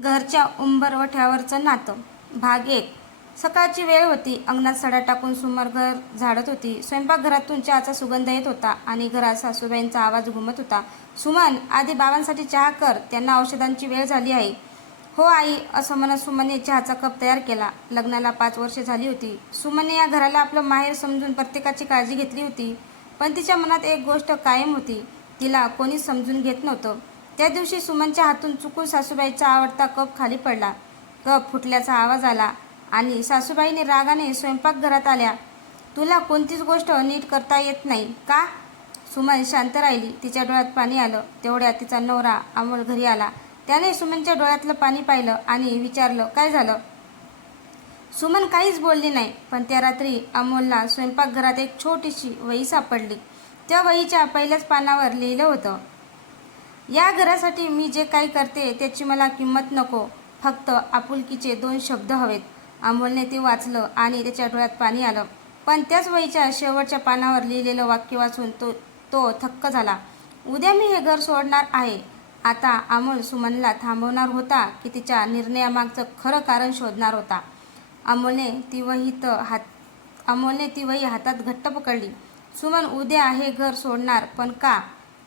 घरच्या उंबरवठ्यावरचं नातं भाग 1. सकाळची वेळ होती. अंगणात सडा टाकून सुमर घर झाडत होती. स्वयंपाकघरातून चहाचा सुगंध येत होता आणि घरात सासूबाईंचा आवाज घुमत होता. सुमन, आधी बाबांसाठी चहा कर, त्यांना औषधांची वेळ झाली आहे. हो आई, असं म्हणत सुमनने चहाचा कप तयार केला. लग्नाला 5 वर्षे झाली होती. सुमनने या घराला आपलं माहेर समजून प्रत्येकाची काळजी घेतली होती. पण तिच्या मनात एक गोष्ट कायम होती, तिला कोणीच समजून घेत नव्हतं. त्या दिवशी सुमनच्या हातून चुकून सासूबाईचा आवडता कप खाली पडला. कप फुटल्याचा आवाज आला आणि सासूबाईने रागाने स्वयंपाकघरात आल्या. तुला कोणतीच गोष्ट नीट करता येत नाही का? सुमन शांत राहिली. तिच्या डोळ्यात पाणी आलं. तेवढ्यात तिचा नवरा अमोल घरी आला. त्याने सुमनच्या डोळ्यातलं पाणी पाहिलं आणि विचारलं, काय झालं? सुमन काहीच बोलली नाही. पण त्या रात्री अमोलला स्वयंपाकघरात एक छोटीशी वही सापडली. त्या वहीच्या पहिल्याच पानावर लिहिलं होतं, या घरासाठी मी जे काही करते त्याची मला किंमत नको, फक्त आपुलकीचे 2 शब्द हवेत. अमोलने ते वाचलं आणि त्याच्या डोळ्यात पाणी आलं. पण त्याच वहीच्या शेवटच्या पानावर लिहिलेलं वाक्य वाचून तो थक्क झाला. उद्या मी हे घर सोडणार आहे. आता अमोल सुमनला थांबवणार होता की तिच्या निर्णयामागचं खरं कारण शोधणार होता? अमोलने ती वही हातात घट्ट पकडली. सुमन उद्या हे घर सोडणार, पण का?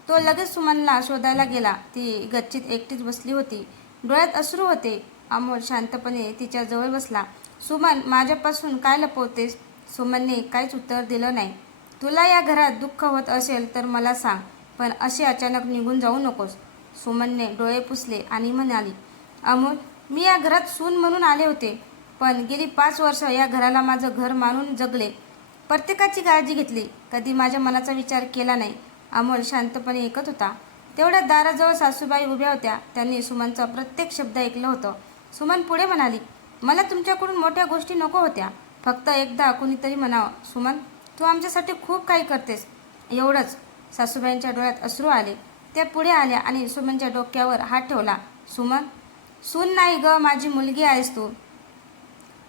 तो लगेच सुमनला शोधायला गेला. ती गच्चीत एकटीच बसली होती. डोळ्यात अश्रू होते. अमोल शांतपणे तिच्या जवळ बसला. सुमन, माझ्यापासून काय लपवतेस? सुमनने काहीच उत्तर दिलं नाही. तुला या घरात दुःख होत असेल तर मला सांग, पण असे अचानक निघून जाऊ नकोस. सुमनने डोळे पुसले आणि म्हणाली, अमोल, मी या घरात सून म्हणून आले होते, पण गेली 5 वर्ष या घराला माझं घर मानून जगले. प्रत्येकाची काळजी घेतली. कधी माझ्या मनाचा विचार केला नाही. अमोल शांतपणे ऐकत होता. तेवढ्या दाराजवळ सासूबाई उभ्या होत्या. त्यांनी सुमनचा प्रत्येक शब्द ऐकलं होतं. सुमन पुढे म्हणाली, मला तुमच्याकडून मोठ्या गोष्टी नको होत्या. फक्त एकदा कुणीतरी म्हणावं, सुमन, तू आमच्यासाठी खूप काही करतेस, एवढंच. सासूबाईंच्या डोळ्यात अश्रू आले. त्या पुढे आल्या आणि सुमनच्या डोक्यावर हात ठेवला. सुमन, सून नाही ग, माझी मुलगी आहेस तू.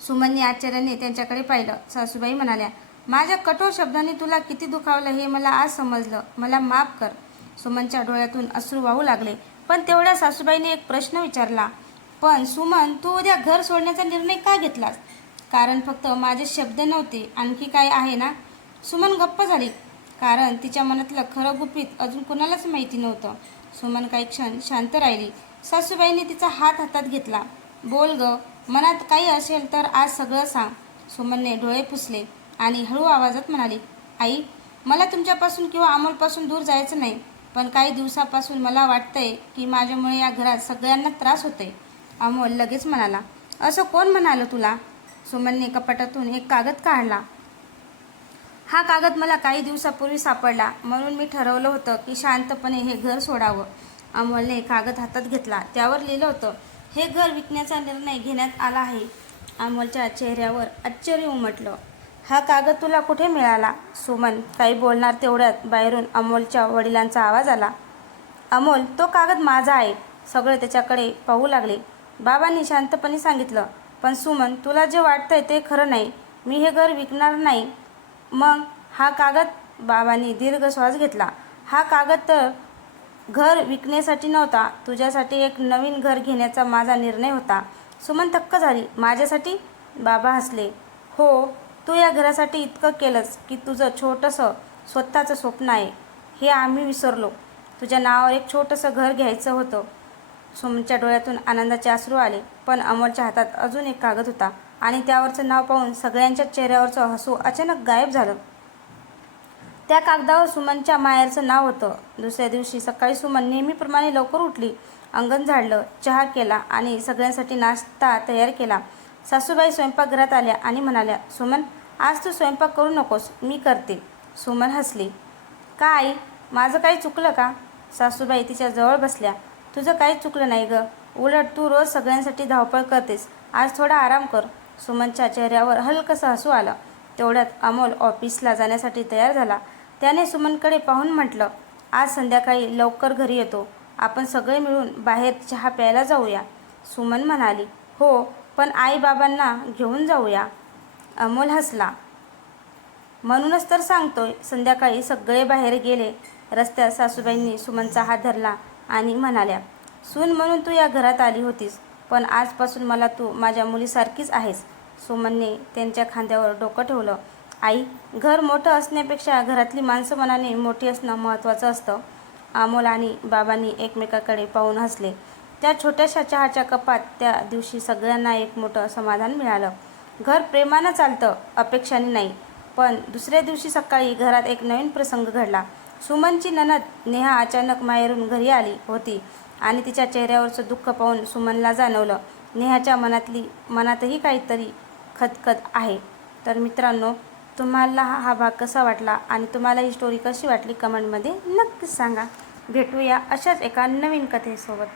सुमनने आश्चर्याने त्यांच्याकडे पाहिलं. सासूबाई म्हणाल्या, माझ्या कठोर शब्दांनी तुला किती दुखावलं हे मला आज समजलं. मला माफ कर. सुमनच्या डोळ्यातून अश्रू वाहू लागले. पण तेवढ्या सासूबाईने एक प्रश्न विचारला, पण सुमन, तू उद्या घर सोडण्याचा निर्णय का घेतलास? कारण फक्त माझे शब्द नव्हते, आणखी काय आहे ना? सुमन गप्प झाली. कारण तिच्या मनातलं खरं गुपित अजून कुणालाच माहिती नव्हतं. सुमन काही क्षण शांत राहिली. सासूबाईंनी तिचा हात हातात घेतला. बोल ग, मनात काही असेल तर आज सगळं सांग. सुमनने डोळे पुसले आणि हळू आवाजात म्हणाली, आई, मला तुमच्यापासून किंवा अमोलपासून दूर जायचं नाही, पण काही दिवसापासून मला वाटतंय की माझ्यामुळे या घरात सगळ्यांना त्रास होतोय. अमोल लगेच म्हणाला, असं कोण म्हणालं तुला? सुमनने कपाटातून एक कागद काढला. हा कागद मला काही दिवसापूर्वी सापडला, म्हणून मी ठरवलं होतं की शांतपणे हे घर सोडावं. अमोलने कागद हातात घेतला. त्यावर लिहिलं होतं, हे घर विकण्याचा निर्णय घेण्यात आला आहे. अमोलच्या चेहऱ्यावर आश्चर्य उमटलं. हा कागद तुला कुठे मिळाला? सुमन काही बोलणार तेवढ्यात बाहेरून अमोलच्या वडिलांचा आवाज आला. अमोल, तो कागद माझा आहे. सगळे त्याच्याकडे पाहू लागले. बाबांनी शांतपणे सांगितलं, पण सुमन, तुला जे वाटतंय ते खरं नाही. मी हे घर विकणार नाही. मग हा कागद? बाबांनी दीर्घ श्वास घेतला. हा कागद तर घर विकण्यासाठी नव्हता, तुझ्यासाठी एक नवीन घर घेण्याचा माझा निर्णय होता. सुमन थक्क झाली. माझ्यासाठी? बाबा हसले. हो, तू या घरासाठी इतकं केलंस की तुझं छोटंसं स्वतःचं स्वप्न आहे हे आम्ही विसरलो. तुझ्या नावावर एक छोटंसं घर घ्यायचं होतं. सुमनच्या डोळ्यातून आनंदाचे अश्रू आले. पण अमोलच्या हातात अजून एक कागद होता आणि त्यावरचं नाव पाहून सगळ्यांच्या चेहऱ्यावरचं हसू अचानक गायब झालं. त्या कागदावर सुमनच्या माहेरचं नाव होतं. दुसऱ्या दिवशी सकाळी सुमन नेहमीप्रमाणे लवकर उठली. अंगण झाडलं, चहा केला आणि सगळ्यांसाठी नाश्ता तयार केला. सासूबाई स्वयंपाकघरात आल्या आणि म्हणाल्या, सुमन, आज तू स्वयंपाक करू नकोस, मी करते. सुमन हसली. का आई, माझं काही चुकलं का? सासूबाई तिच्या जवळ बसल्या. तुझं काहीच चुकलं नाही ग, उलट तू रोज सगळ्यांसाठी धावपळ करतेस. आज थोडा आराम कर. सुमनच्या चेहऱ्यावर हलकंसं हसू आलं. तेवढ्यात अमोल ऑफिसला जाण्यासाठी तयार झाला. त्याने सुमनकडे पाहून म्हटलं, आज संध्याकाळी लवकर घरी येतो. आपण सगळे मिळून बाहेर चहा प्यायला जाऊया. सुमन म्हणाली, हो, पण आई बाबांना घेऊन जाऊया. अमोल हसला. म्हणूनच तर सांगतोय. संध्याकाळी सगळे बाहेर गेले. रस्त्यात सासूबाईंनी सुमनचा हात धरला आणि म्हणाल्या, सून म्हणून तू या घरात आली होतीस, पण आजपासून मला तू माझ्या मुलीसारखीच आहेस. सुमनने त्यांच्या खांद्यावर डोकं ठेवलं. आई, घर मोठं असण्यापेक्षा घरातली माणसं मनाने मोठी असणं महत्त्वाचं असतं. अमोल आणि बाबांनी एकमेकाकडे पाहून हसले. त्या छोट्याशा चहाच्या कपात त्या दिवशी सगळ्यांना एक मोठं समाधान मिळालं. घर प्रेमानं चालतं, अपेक्षाने नाही. पण दुसऱ्या दिवशी सकाळी घरात एक नवीन प्रसंग घडला. सुमनची नणद नेहा अचानक माहेरून घरी आली होती आणि तिच्या चेहऱ्यावरचं दुःख पाहून सुमनला जाणवलं, नेहाच्या मनातही काहीतरी खदखद आहे. तर मित्रांनो, तुम्हाला हा भाग कसा वाटला आणि तुम्हाला ही स्टोरी कशी वाटली कमेंटमध्ये नक्कीच सांगा. भेटूया अशाच एका नवीन कथेसोबत.